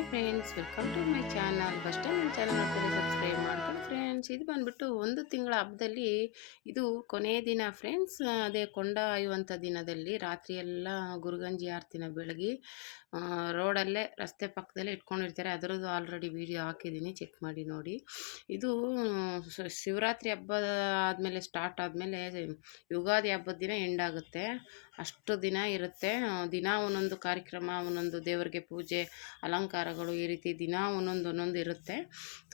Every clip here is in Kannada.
Hi friends welcome to my channel first time ನನ್ನ ಚಾನಲ್ ನೋಡ್ತಾರೆ ಸಬ್ಸ್ಕ್ರೈಬ್ ಮಾಡ್ಕೊಳ್ಳಿ ಫ್ರೆಂಡ್ಸ್ ಇದು ಬಂದ್ಬಿಟ್ಟು ಒಂದು ತಿಂಗಳ ಹಬ್ಬದಲ್ಲಿ ಇದು ಕೊನೆಯ ದಿನ ಫ್ರೆಂಡ್ಸ್ ಅದೇ ಕೊಂಡ ಆಯುವಂಥ ದಿನದಲ್ಲಿ ರಾತ್ರಿ ಎಲ್ಲ ಗುರುಗಂಜಿ ಆರ್ತಿನ ಬೆಳಗಿ ರೋಡಲ್ಲೇ ರಸ್ತೆ ಪಕ್ಕದಲ್ಲೇ ಇಟ್ಕೊಂಡಿರ್ತಾರೆ. ಅದರದ್ದು ಆಲ್ರೆಡಿ ವಿಡಿಯೋ ಹಾಕಿದ್ದೀನಿ ಚೆಕ್ ಮಾಡಿ ನೋಡಿ. ಇದು ಶಿವರಾತ್ರಿ ಹಬ್ಬ ಆದಮೇಲೆ ಸ್ಟಾರ್ಟ್ ಆದಮೇಲೆ ಯುಗಾದಿ ಹಬ್ಬದ ದಿನ ಎಂಡ್ ಆಗುತ್ತೆ. ಅಷ್ಟು ದಿನ ಇರುತ್ತೆ. ದಿನ ಒಂದೊಂದು ಕಾರ್ಯಕ್ರಮ, ಒಂದೊಂದು ದೇವರಿಗೆ ಪೂಜೆ, ಅಲಂಕಾರಗಳು ಈ ರೀತಿ ದಿನ ಒಂದೊಂದು ಒಂದೊಂದು ಇರುತ್ತೆ.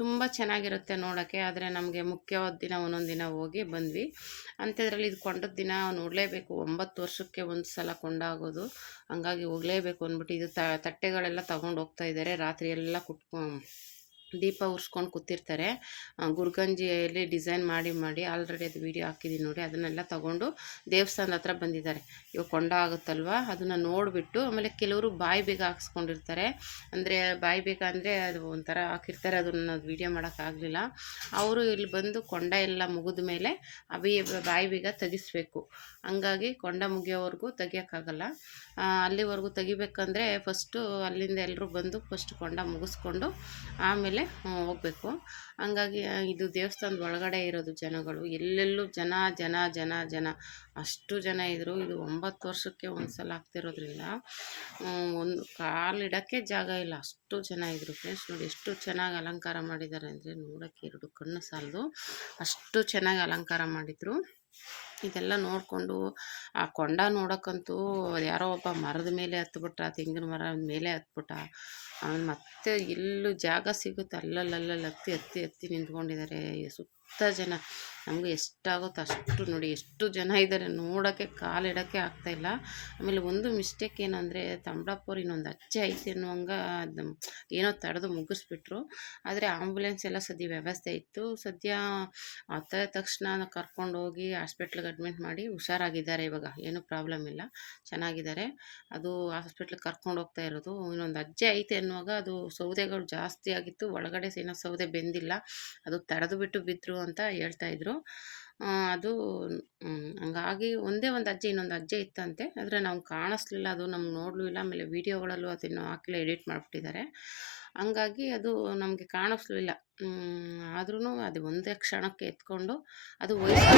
ತುಂಬ ಚೆನ್ನಾಗಿರುತ್ತೆ ನೋಡೋಕ್ಕೆ ಆದರೆ ನಮಗೆ ಮುಖ್ಯವಾದ ದಿನ ಒಂದೊಂದು ದಿನ ಹೋಗಿ ಬಂದ್ವಿ. ಅಂಥದ್ರಲ್ಲಿ ಇದು ಕೊಂಡದ ದಿನ ನೋಡಲೇಬೇಕು. ಒಂಬತ್ತು ವರ್ಷಕ್ಕೆ ಒಂದು ಸಲ ಕೊಂಡಾಗೋದು. ಹಂಗಾಗಿ ಹೋಗಲೇಬೇಕು ಅಂದ್ಬಿಟ್ಟು ಇದು ತಟ್ಟೆಗಳೆಲ್ಲ ತಗೊಂಡು ಹೋಗ್ತಾ ಇದ್ದಾರೆ ರಾತ್ರಿ ಎಲ್ಲ ದೀಪ ಉರ್ಸ್ಕೊಂಡು ಕೂತಿರ್ತಾರೆ. ಗುರ್ಗಂಜಿಯಲ್ಲಿ ಡಿಸೈನ್ ಮಾಡಿ ಮಾಡಿ ಆಲ್ರೆಡಿ ಅದು ವಿಡಿಯೋ ಹಾಕಿದ್ದೀನಿ ನೋಡಿ, ಅದನ್ನೆಲ್ಲ ತಗೊಂಡು ದೇವಸ್ಥಾನದ ಹತ್ರ ಬಂದಿದ್ದಾರೆ. ಇವಾಗ ಕೊಂಡ ಆಗುತ್ತಲ್ವ? ಅದನ್ನು ನೋಡಿಬಿಟ್ಟು ಆಮೇಲೆ ಕೆಲವರು ಬಾಯಿ ಬೇಗ ಹಾಕ್ಸ್ಕೊಂಡಿರ್ತಾರೆ. ಅಂದರೆ ಬಾಯಿ ಬೇಗ ಅಂದರೆ ಅದು ಒಂಥರ ಹಾಕಿರ್ತಾರೆ. ಅದನ್ನು ವಿಡಿಯೋ ಮಾಡೋಕ್ಕಾಗಲಿಲ್ಲ ಅವರು ಇಲ್ಲಿ ಬಂದು ಕೊಂಡ ಎಲ್ಲ ಮುಗಿದ ಮೇಲೆ ಅಭಿ ಬಾಯಿ ಬೇಗ ತೆಗಿಸ್ಬೇಕು ಹಂಗಾಗಿ ಕೊಂಡ ಮುಗಿಯೋವರೆಗೂ ತೆಗಿಯೋಕ್ಕಾಗಲ್ಲ. ಅಲ್ಲಿವರೆಗೂ ತೆಗಿಬೇಕಂದ್ರೆ ಫಸ್ಟು ಅಲ್ಲಿಂದ ಎಲ್ಲರೂ ಬಂದು ಫಸ್ಟ್ ಕೊಂಡ ಮುಗಿಸ್ಕೊಂಡು ಆಮೇಲೆ ಹೋಗಬೇಕು. ಹಂಗಾಗಿ ಇದು ದೇವಸ್ಥಾನದ ಒಳಗಡೆ ಇರೋದು ಜನಗಳು. ಎಲ್ಲೆಲ್ಲೂ ಜನ ಜನ ಜನ ಜನ. ಅಷ್ಟು ಜನ ಇದ್ದರು ಇದು ಒಂಬತ್ತು ವರ್ಷಕ್ಕೆ ಒಂದು ಸಲ ಆಗ್ತಿರೋದ್ರಿಂದ ಒಂದು ಒಂದು ಕಾಲಿಡೋಕ್ಕೆ ಜಾಗ ಇಲ್ಲ. ಅಷ್ಟು ಜನ ಇದ್ದರು ಫ್ರೆಂಡ್ಸ್ ನೋಡಿ. ಎಷ್ಟು ಚೆನ್ನಾಗಿ ಅಲಂಕಾರ ಮಾಡಿದ್ದಾರೆ ಅಂದರೆ ನೋಡೋಕ್ಕೆ ಎರಡು ಕಣ್ಣು ಸಾಲದು. ಅಷ್ಟು ಚೆನ್ನಾಗಿ ಅಲಂಕಾರ ಮಾಡಿದರು. ಇದೆಲ್ಲ ನೋಡಿಕೊಂಡು ಆ ಕೊಂಡ ನೋಡೋಕ್ಕಂತೂ ಯಾರೋ ಒಬ್ಬ ಮರದ ಮೇಲೆ ಹತ್ಬಿಟ್ಟ ತೆಂಗಿನ ಮರ ಮೇಲೆ ಹತ್ಬಿಟ್ಟ ಅವ್ನು ಮತ್ತೆ ಎಲ್ಲೂ ಜಾಗ ಸಿಗುತ್ತೆ ಅಲ್ಲಲ್ಲಲ್ಲಿ ಹತ್ತಿ ಹತ್ತಿ ಹತ್ತಿ ನಿಂತ್ಕೊಂಡಿದ್ದಾರೆ. ಸುತ್ತ ಜನ. ನಮಗೆ ಎಷ್ಟಾಗುತ್ತೋ ಅಷ್ಟು ನೋಡಿ, ಎಷ್ಟು ಜನ ಇದ್ದಾರೆ ನೋಡೋಕ್ಕೆ ಕಾಲಿಡೋಕ್ಕೆ ಆಗ್ತಾಯಿಲ್ಲ ಆಮೇಲೆ ಒಂದು ಮಿಸ್ಟೇಕ್ ಏನಂದರೆ ಅಂದರೆ ತಂಬಳಪ್ಪವ್ರು ಇನ್ನೊಂದು ಅಜ್ಜೆ ಐತೆ ಅನ್ನುವಂಗ ಏನೋ ತಡೆದು ಮುಗಿಸ್ಬಿಟ್ರು. ಆದರೆ ಆಂಬುಲೆನ್ಸ್ ಎಲ್ಲ ಸದ್ಯ ವ್ಯವಸ್ಥೆ ಇತ್ತು. ಸದ್ಯ ಅತ್ತ ತಕ್ಷಣ ಕರ್ಕೊಂಡು ಹೋಗಿ ಹಾಸ್ಪಿಟ್ಲಿಗೆ ಅಡ್ಮಿಟ್ ಮಾಡಿ ಹುಷಾರಾಗಿದ್ದಾರೆ ಇವಾಗ. ಏನೂ ಪ್ರಾಬ್ಲಮ್ ಇಲ್ಲ. ಚೆನ್ನಾಗಿದ್ದಾರೆ. ಅದು ಹಾಸ್ಪಿಟ್ಲಿಗೆ ಕರ್ಕೊಂಡು ಹೋಗ್ತಾ ಇರೋದು. ಇನ್ನೊಂದು ಅಜ್ಜೆ ಐತೆ ಅನ್ನುವಾಗ ಅದು ಸೌದೆಗಳು ಜಾಸ್ತಿ ಆಗಿತ್ತು. ಒಳಗಡೆ ಏನೋ ಸೌದೆ ಬೆಂದಿಲ್ಲ. ಅದು ತಡೆದು ಬಿಟ್ಟು ಬಿದ್ದರು ಅಂತ ಹೇಳ್ತಾ ಇದ್ರು. ಆ, ಅದು ಹಂಗಾಗಿ ಒಂದೇ ಒಂದು ಅಜ್ಜೆ ಇನ್ನೊಂದು ಅಜ್ಜೆ ಇತ್ತಂತೆ. ಆದರೆ ನಾವು ಕಾಣಿಸ್ಲಿಲ್ಲ ಅದು ನಮ್ಗೆ ನೋಡಲೂ ಇಲ್ಲ. ಆಮೇಲೆ ವೀಡಿಯೋಗಳಲ್ಲೂ ಅದನ್ನು ಹಾಕಲೇ ಎಡಿಟ್ ಮಾಡಿಬಿಟ್ಟಿದ್ದಾರೆ ಹಂಗಾಗಿ ಅದು ನಮಗೆ ಕಾಣಿಸ್ಲಿಲ್ಲ ಆದ್ರೂ ಅದು ಒಂದೇ ಕ್ಷಣಕ್ಕೆ ಎತ್ಕೊಂಡು ಅದು ವಯಸ್ಸು